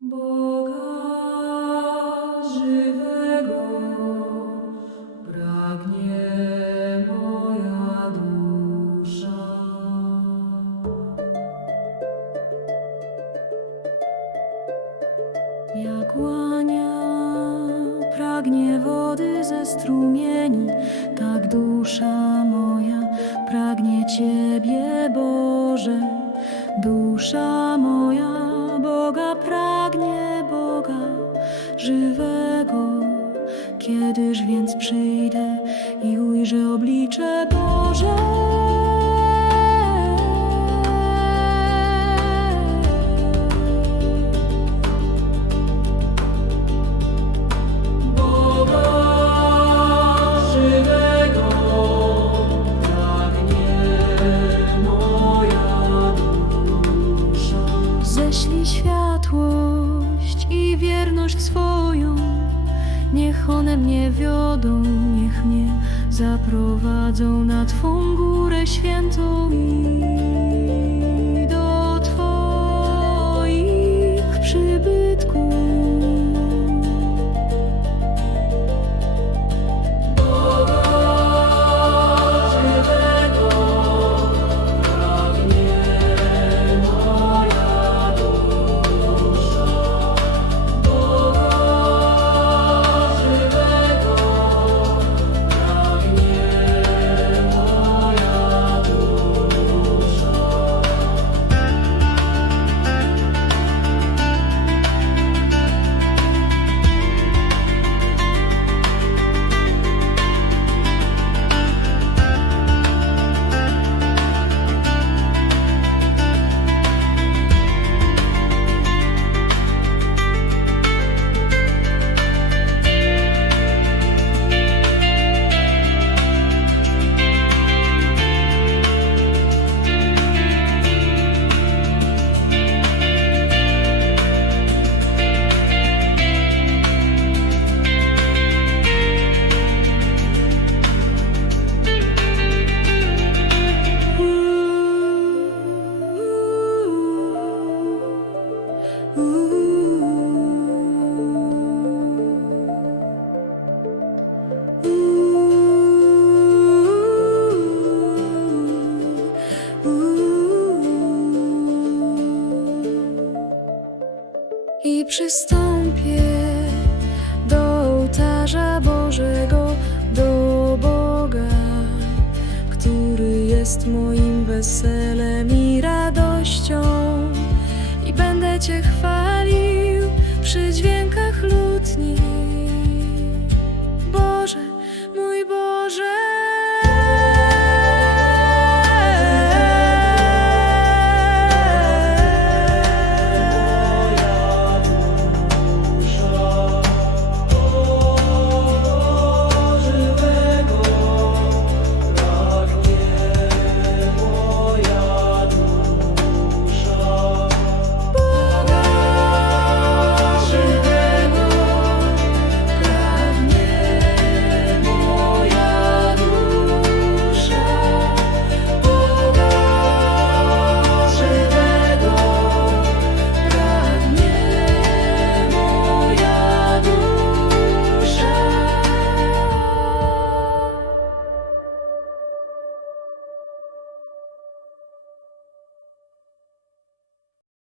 Jak łania pragnie wody ze strumieni, tak dusza moja pragnie Ciebie, Boże. Dusza moja Boga pragnie Boga żywego. Kiedyż więc przyjdę i ujrzę oblicze Boże? Boga i wierność swoją, niech one mnie wiodą, niech mnie zaprowadzą na Twą górę świętą i i przystąpię do ołtarza Bożego, do Boga, który jest moim weselem i radością. I będę Cię chwalił przy dźwiękach lutni. Boże, mój Boże.